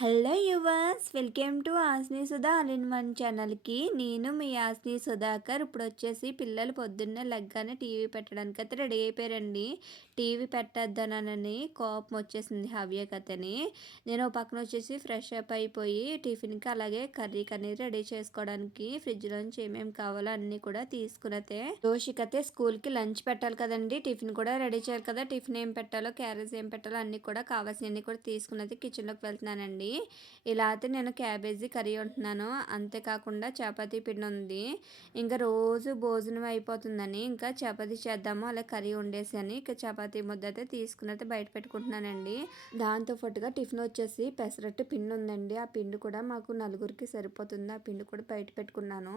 Hello yours welcome to ఆస్ని Sudha అలిన్ one ఛానల్కి. నేను మీ ఆస్ని సుధాకర్. ఇప్పుడు వచ్చేసి పిల్లలు పొద్దున్నే లెగ్గానే టీవీ పెట్టడానికి అయితే రెడీ అయిపోయారండి. టీవీ పెట్టద్దానని కోపం వచ్చేసింది హవ్యకథని నేను పక్కన వచ్చేసి ఫ్రెష్ అప్ అయిపోయి టిఫిన్కి అలాగే కర్రీకి అనేది రెడీ చేసుకోవడానికి ఫ్రిడ్జ్లోంచి ఏమేమి కావాలో అన్నీ కూడా తీసుకునతే దోషికతే స్కూల్కి లంచ్ పెట్టాలి కదండి. టిఫిన్ కూడా రెడీ చేయాలి కదా. టిఫిన్ ఏం పెట్టాలో క్యారెట్స్ ఏం పెట్టాలో అన్నీ కూడా కావాల్సినవి కూడా తీసుకున్నది కిచెన్లోకి వెళ్తున్నానండి. ఇలా అయితే నేను క్యాబేజీ కర్రీ ఉంటున్నాను అంతేకాకుండా చపాతీ పిండి ఉంది. ఇంకా రోజు భోజనం అయిపోతుందని ఇంకా చపాతీ చేద్దాము అలా కర్రీ వండేసి ఇంకా చపాతీ ముద్ద అయితే తీసుకుని అయితే బయట పెట్టుకుంటున్నానండి. దాంతో పాటుగా టిఫిన్ వచ్చేసి పెసరట్టు పిండి ఉందండి. ఆ పిండి కూడా మాకు నలుగురికి సరిపోతుంది. ఆ పిండి కూడా బయట పెట్టుకున్నాను.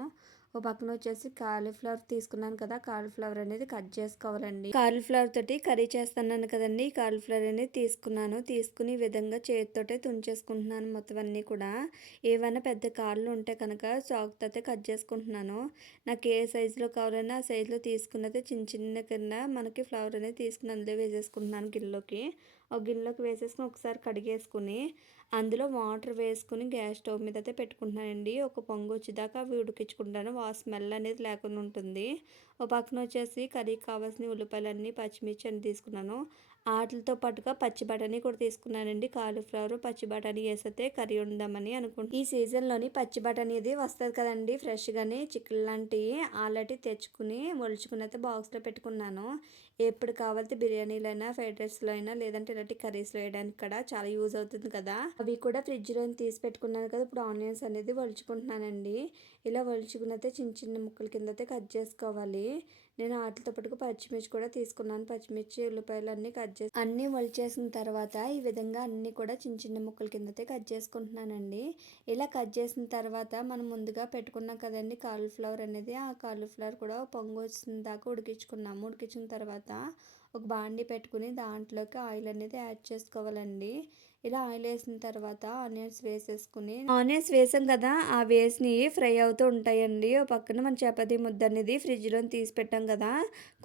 ఓ పక్కన వచ్చేసి కాలీఫ్లవర్ తీసుకున్నాను కదా కాలీఫ్లవర్ అనేది కట్ చేసుకోవాలండి. కాలీఫ్లవర్ తోటి కర్రీ చేస్తున్నాను కదండి కాలీఫ్లవర్ అనేది తీసుకున్నాను. తీసుకుని ఈ విధంగా చేతితోటే తుంచేసుకుంటున్నాను మొత్తం అన్నీ కూడా. ఏవైనా పెద్ద కాళ్ళు ఉంటే కనుక చాకుతో అయితే కట్ చేసుకుంటున్నాను. నాకు ఏ సైజులో కావాలన్నా ఆ సైజులో తీసుకున్నది చిన్న చిన్న కింద మనకి ఫ్లవర్ అనేది తీసుకుని అందులో వేసేసుకుంటున్నాను గిల్లోకి ఒక గిన్నెలోకి వేసేసుకుని ఒకసారి కడిగేసుకుని అందులో వాటర్ వేసుకుని గ్యాస్ స్టవ్ మీద అయితే పెట్టుకుంటున్నానండి. ఒక పొంగు వచ్చేదాకా అవి ఉడికించుకుంటాను. వా స్మెల్ అనేది లేకుండా ఉంటుంది. ఒక పక్కన వచ్చేసి కర్రీకి కావాల్సిన ఉల్లిపాయలన్నీ పచ్చిమిర్చి అని తీసుకున్నాను. వాటితో పాటుగా పచ్చి బఠానీ కూడా తీసుకున్నానండి. కాలీఫ్లవర్ పచ్చి బఠానీ వేస్తే కర్రీ ఉందామని అనుకుంటున్నాను ఈ సీజన్లోని పచ్చి బఠానీ అది వస్తుంది కదండి ఫ్రెష్గానే. చికెన్ లాంటివి ఆల్రెడీ తెచ్చుకుని మొలుచుకుని అయితే బాక్స్లో పెట్టుకున్నాను. ఎప్పుడు కావాలితే బిర్యానీలైనా ఫ్రైడ్ రైస్లో అయినా లేదంటే ఇలాంటి కర్రీస్లో వేయడానికి కూడా చాలా యూజ్ అవుతుంది కదా. అవి కూడా ఫ్రిడ్జ్లో తీసి పెట్టుకున్నాను కదా. ఇప్పుడు ఆనియన్స్ అనేది వలుచుకుంటున్నానండి ఇలా వలుచుకున్నైతే చిన్న చిన్న ముక్కల కింద అయితే కట్ చేసుకోవాలి. నేను వాటితో పాటుగా పచ్చిమిర్చి కూడా తీసుకున్నాను. పచ్చిమిర్చి ఉల్లిపాయలు అన్నీ కట్ చేసి అన్నీ వలిచేసిన తర్వాత ఈ విధంగా అన్నీ కూడా చిన్న చిన్న ముక్కల కిందతే కట్ చేసుకుంటున్నానండి. ఇలా కట్ చేసిన తర్వాత మనం ముందుగా పెట్టుకున్నాం కదండి కాలీఫ్లవర్ అనేది. ఆ కాలీఫ్లవర్ కూడా పొంగు వచ్చిన దాకా ఉడికించుకున్నాము. ఉడికించిన తర్వాత ఒక బాండి పెట్టుకుని దాంట్లోకి ఆయిల్ అనేది యాడ్ చేసుకోవాలండి. ఇలా ఆయిల్ వేసిన తర్వాత ఆనియన్స్ వేసేసుకుని ఆనియన్స్ వేసాం కదా ఆ వేసినవి ఫ్రై అవుతూ ఉంటాయండి. ఓ పక్కన మన చపాతీ ముద్ద అనేది ఫ్రిడ్జ్లో తీసి పెట్టాం కదా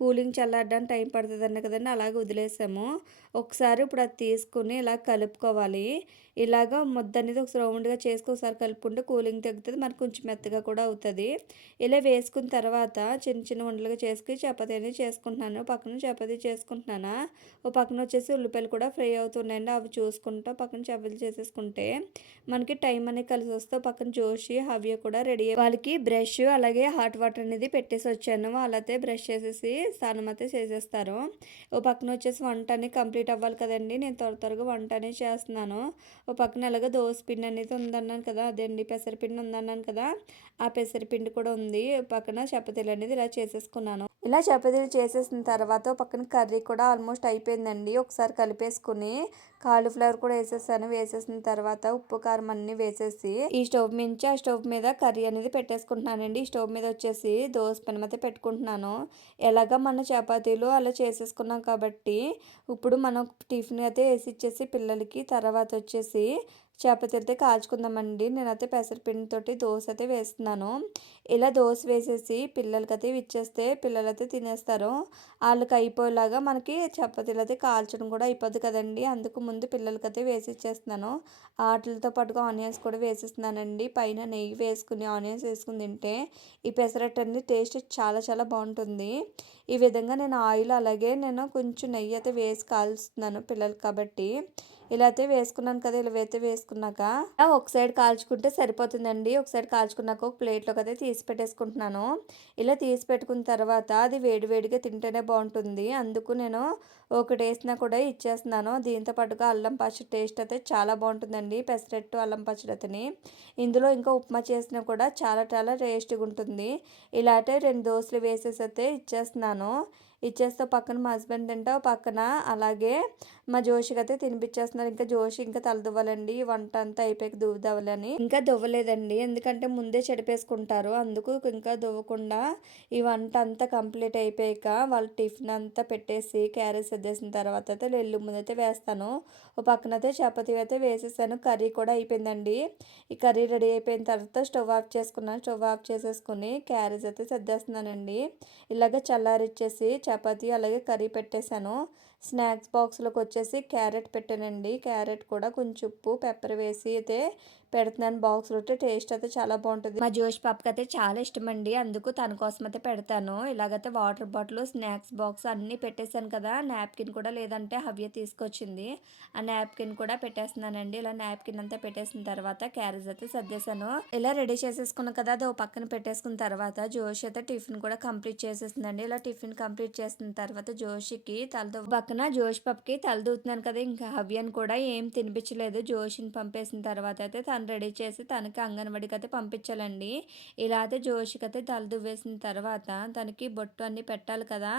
కూలింగ్ చల్లారడానికి టైం పడుతుంది అన్న కదండి అలాగే వదిలేసాము. ఒకసారి ఇప్పుడు అది తీసుకుని ఇలా కలుపుకోవాలి. ఇలాగ ముద్ద అనేది ఒక రౌండ్గా చేసుకుని ఒకసారి కలుపుకుంటే కూలింగ్ తగ్గుతుంది మనకు కొంచెం మెత్తగా కూడా అవుతుంది. ఇలా వేసుకున్న తర్వాత చిన్న చిన్న ఉండలుగా చేసుకుని చపాతీ అనేది చేసుకుంటున్నాను. పక్కన చపాతీ చేసుకుంటున్నాను? ఓ పక్కన వచ్చేసి ఉల్లిపాయలు కూడా ఫ్రై అవుతున్నాయండి అవి చేసుకుంటూ పక్కన చపాతీ చేసేసుకుంటే మనకి టైం అనేది కలిసి వస్తే పక్కన జోషి హవ్య కూడా రెడీ వాళ్ళకి బ్రష్ అలాగే హాట్ వాటర్ అనేది పెట్టేసి వచ్చాను. వాళ్ళైతే బ్రష్ చేసేసి స్నానం అయితే చేసేస్తారు. ఓ పక్కన వచ్చేసి వంట అనేది కంప్లీట్ అవ్వాలి కదండి. నేను త్వర త్వరగా వంట అనేది చేస్తున్నాను. ఓ పక్కన అలాగే దోశ పిండి అనేది ఉందన్నాను కదా అదండి. పెసరపిండి ఉందన్నాను కదా ఆ పెసరపిండి కూడా ఉంది. పక్కన చపాతీలు అనేది ఇలా చేసేసుకున్నాను. ఇలా చపాతీలు చేసేసిన తర్వాత పక్కన కర్రీ కూడా ఆల్మోస్ట్ అయిపోయిందండి. ఒకసారి కలిపేసుకుని కాలీఫ్లవర్ కూడా వేసేసాను. వేసేసిన తర్వాత ఉప్పు కారం అన్నీ వేసేసి ఈ స్టవ్ మించి ఆ స్టవ్ మీద కర్రీ అనేది పెట్టేసుకుంటున్నానండి. ఈ స్టవ్ మీద వచ్చేసి దోశ పెనం అయితే పెట్టుకుంటున్నాను. ఎలాగ మన చపాతీలు అలా చేసేసుకున్నాం కాబట్టి ఇప్పుడు మనం టిఫిన్ అయితే వేసి ఇచ్చేసి పిల్లలకి తర్వాత వచ్చేసి చపాతీలతో కాల్చుకుందామండి. నేనైతే పెసరపిండితోటి దోశ అయితే వేస్తున్నాను. ఇలా దోశ వేసేసి పిల్లలకైతే ఇచ్చేస్తే పిల్లలైతే తినేస్తారు. వాళ్ళకి అయిపోయేలాగా మనకి చపాతీలు అయితే కాల్చడం కూడా అయిపోద్ది కదండి. అందుకు ముందు పిల్లలకైతే వేసి ఇచ్చేస్తున్నాను. వాటితో పాటుగా ఆనియన్స్ కూడా వేసేస్తున్నానండి. పైన నెయ్యి వేసుకుని ఆనియన్స్ వేసుకుని తింటే ఈ పెసరట్టు అనేది టేస్ట్ చాలా చాలా బాగుంటుంది. ఈ విధంగా నేను ఆయిల్ అలాగే నేను కొంచెం నెయ్యి అయితే వేసి కాల్చుతున్నాను పిల్లలు కాబట్టి. ఇలా అయితే వేసుకున్నాను కదా ఇలా అయితే వేసుకున్నాక ఒక సైడ్ కాల్చుకుంటే సరిపోతుందండి. ఒక సైడ్ కాల్చుకున్నాక ఒక ప్లేట్లోకి అయితే తీసి పెట్టేసుకుంటున్నాను. ఇలా తీసి పెట్టుకున్న తర్వాత అది వేడివేడిగా తింటేనే బాగుంటుంది. అందుకు నేను ఒకటి వేసినా కూడా ఇచ్చేస్తున్నాను. దీంతో పాటుగా అల్లం పచ్చడి టేస్ట్ అయితే చాలా బాగుంటుందండి పెసరెట్టు అల్లం పచ్చడి అతని ఇందులో ఇంకా ఉప్మా చేసినా కూడా చాలా చాలా టేస్ట్గా ఉంటుంది ఇలా అయితే రెండు దోశలు వేసేసి అయితే ఇచ్చేస్తున్నాను. ఇచ్చేస్తే పక్కన మా హస్బెండ్ తింటా పక్కన అలాగే మా జోషికి అయితే తినిపించేస్తున్నారు. ఇంకా జోషి ఇంకా తలదువ్వాలండి వంట అంతా అయిపోయాక దువ్వుదవ్వాలని ఇంకా దువ్వలేదండి. ఎందుకంటే ముందే చెడిపేసుకుంటారు. అందుకు ఇంకా దువ్వకుండా ఈ వంట అంతా కంప్లీట్ అయిపోయాక వాళ్ళ టిఫిన్ అంతా పెట్టేసి క్యారేజ్ సర్దేసిన తర్వాత అయితే ఎల్లు ముందైతే వేస్తాను. ఓ పక్కన అయితే చపాతీ అయితే వేసేసాను. కర్రీ కూడా అయిపోయిందండి. ఈ కర్రీ రెడీ అయిపోయిన తర్వాత స్టవ్ ఆఫ్ చేసుకున్నాను. స్టవ్ ఆఫ్ చేసేసుకుని క్యారేజ్ అయితే సర్దేస్తున్నానండి. ఇలాగ చల్లారిచ్చేసి చపాతీ అలాగే కర్రీ పెట్టేశాను. స్నాక్స్ బాక్స్లోకి వచ్చేసి క్యారెట్ పెట్టానండి. క్యారెట్ కూడా కొంచెం ఉప్పు పెప్పర్ వేసి అయితే పెడుతున్నాను. బాక్స్లో ఉంటే టేస్ట్ అయితే చాలా బాగుంటుంది. మా జోష్ పాపకి అయితే చాలా ఇష్టం అండి అందుకు తన కోసం అయితే పెడతాను. ఇలాగైతే వాటర్ బాటిల్ స్నాక్స్ బాక్స్ అన్నీ పెట్టేశాను కదా. నాప్కిన్ కూడా లేదంటే హవ్య తీసుకొచ్చింది. ఆ నాప్కిన్ కూడా పెట్టేస్తున్నానండి. ఇలా నాప్కిన్ అంతా పెట్టేసిన తర్వాత క్యారేజ్ అయితే సర్దేశాను. ఇలా రెడీ చేసేసుకున్నాను కదా అది ఓ పక్కన పెట్టేసుకున్న తర్వాత జోషి అయితే టిఫిన్ కూడా కంప్లీట్ చేసేసిందండి. ఇలా టిఫిన్ కంప్లీట్ చేసిన తర్వాత జోషికి తలతో పక్కన జోష్ పప్పుకి తలదూతున్నాను కదా ఇంకా హవ్యని కూడా ఏం తినిపించలేదు. జోషిని పంపేసిన తర్వాత అయితే తను రెడీ చేసి తనకి అంగన్వాడికి అయితే పంపించాలండి. ఇలా అయితే జోషికి అయితే తల దువ్వేసిన తర్వాత తనకి బొట్టు అన్నీ పెట్టాలి కదా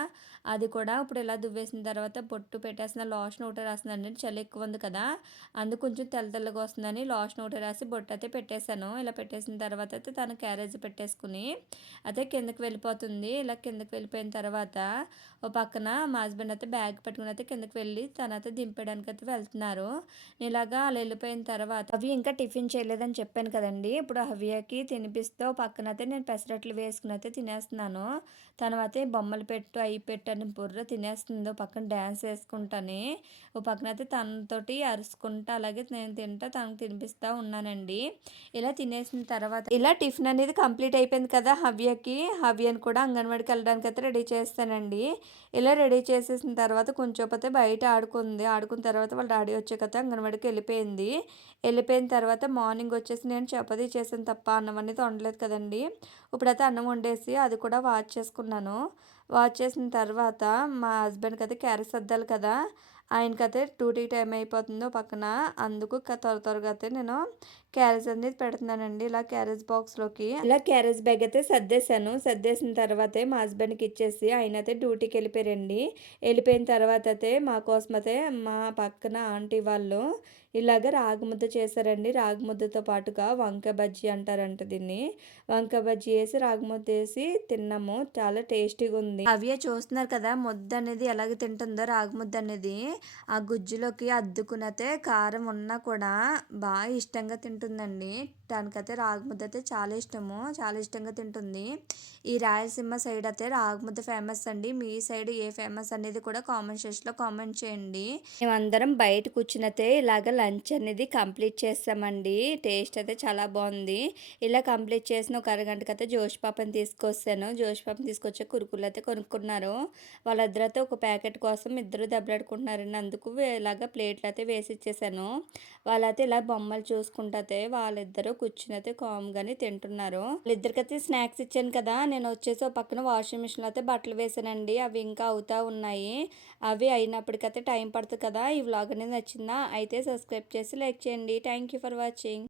అది కూడా ఇప్పుడు ఇలా దువ్వేసిన తర్వాత బొట్టు పెట్టేసిన లాస్ట్ ఒకటి రాసిందండి. చలి ఎక్కువ ఉంది కదా అందుకు కొంచెం తెల్ల తెల్లగా వస్తుందని లాస్ట్ ఒకటి రాసి బొట్టు అయితే పెట్టేశాను. ఇలా పెట్టేసిన తర్వాత అయితే తను క్యారేజ్ పెట్టేసుకుని అయితే కిందకి వెళ్ళిపోతుంది. ఇలా కిందకి వెళ్ళిపోయిన తర్వాత ఓ పక్కన మా హస్బెండ్ అయితే బ్యాగ్ పెట్టుకుని అయితే కిందకి వెళ్ళి తనైతే దింపేయడానికి అయితే వెళ్తున్నారు. ఇలాగా అలా వెళ్ళిపోయిన తర్వాత అవి ఇంకా టిఫిన్ చేయలేదని చెప్పాను కదండి. ఇప్పుడు హవ్యకి తినిపిస్తూ పక్కన అయితే నేను పెసరట్లు వేసుకుని అయితే తినేస్తున్నాను. తర్వాత బొమ్మలు పెట్టు అవి పెట్టు అని బుర్ర తినేస్తుందో. పక్కన డ్యాన్స్ వేసుకుంటానే. ఓ పక్కన అయితే తనతోటి అరుచుకుంటా అలాగే నేను తింటా తనకు తినిపిస్తూ ఉన్నానండి. ఇలా తినేసిన తర్వాత ఇలా టిఫిన్ అనేది కంప్లీట్ అయిపోయింది కదా హవ్యకి. హవ్యని కూడా అంగన్వాడికి వెళ్ళడానికి అయితే రెడీ చేస్తానండి. ఇలా రెడీ చేసేసిన తర్వాత కొంచెం పోతే బయట ఆడుకుంది. ఆడుకున్న తర్వాత వాళ్ళ డాడీ వచ్చే కదా అంగన్వాడికి వెళ్ళిపోయింది. వెళ్ళిపోయిన తర్వాత మార్నింగ్ వచ్చేసి నేను చపాతీ చేసాను తప్ప అన్నం అనేది వండలేదు కదండి. ఇప్పుడైతే అన్నం వండేసి అది కూడా వాచ్ చేసుకున్నాను. వాచ్ చేసిన తర్వాత మా హస్బెండ్కి అయితే క్యారెట్ సర్దాలి కదా. ఆయనకైతే డ్యూటీ టైం అయిపోతుందో పక్కన. అందుకు త్వర త్వరగా అయితే నేను క్యారేజ్ అనేది పెడుతున్నానండి. ఇలా క్యారేజ్ బాక్స్లోకి. ఇలా క్యారేజ్ బ్యాగ్ అయితే సర్దేశాను. సర్దేసిన తర్వాతే మా హస్బెండ్కి ఇచ్చేసి ఆయన అయితే డ్యూటీకి వెళ్ళిపోయారండి. వెళ్ళిపోయిన తర్వాత అయితే మా కోసం అయితే మా పక్కన ఆంటీ వాళ్ళు ఇలాగ రాగిముద్ద చేశారండి. రాగిముద్దతో పాటుగా వంకాయ బజ్జీ అంటారంట దీన్ని. వంకాయ బజ్జీ వేసి రాగిముద్ద వేసి తిన్నాము. చాలా టేస్టీగా ఉంది. అవి చూస్తున్నారు కదా ముద్ద అనేది ఎలాగ తింటుందో రాగిముద్ద అనేది ఆ గుజ్జులోకి అద్దుకునైతే కారం ఉన్నా కూడా బాగా ఇష్టంగా తింటుందండి. దానికైతే రాగిముద్ద అయితే చాలా ఇష్టము. చాలా ఇష్టంగా తింటుంది. ఈ రాయలసీమ సైడ్ అయితే రాగిముద్ద ఫేమస్ అండి. మీ సైడ్ ఏ ఫేమస్ అనేది కూడా కామెంట్ సెక్షన్లో కామెంట్ చేయండి. మేమందరం బయట కూర్చునైతే ఇలాగ లంచ్ అనేది కంప్లీట్ చేస్తామండి. టేస్ట్ అయితే చాలా బాగుంది. ఇలా కంప్లీట్ చేసిన ఒక అరగంటకి అయితే జోష్ పాపని తీసుకొస్తాను. జోష్ పాపని తీసుకొచ్చే కురుకులు అయితే కొనుక్కున్నారు. వాళ్ళిద్దరైతే ఒక ప్యాకెట్ కోసం ఇద్దరు దెబ్బలాడుకుంటున్నారని అందుకు ఇలాగ ప్లేట్లు అయితే వేసి ఇచ్చేసాను వాళ్ళైతే ఇలా బొమ్మలు చూసుకుంటే వాళ్ళిద్దరూ కూర్చుని అయితే కామ్గానే తింటున్నారు. వాళ్ళిద్దరికైతే స్నాక్స్ ఇచ్చాను కదా. నేను వచ్చేసి పక్కన వాషింగ్ మిషన్లో అయితే బట్టలు వేసానండి. అవి ఇంకా అవుతా ఉన్నాయి. అవి అయినప్పటికైతే టైం పడుతుంది కదా. ఈ వ్లాగ్ అనేది నచ్చిందా? అయితే సబ్స్క్రైబ్ చేసి లైక్ చేయండి. Thank for watching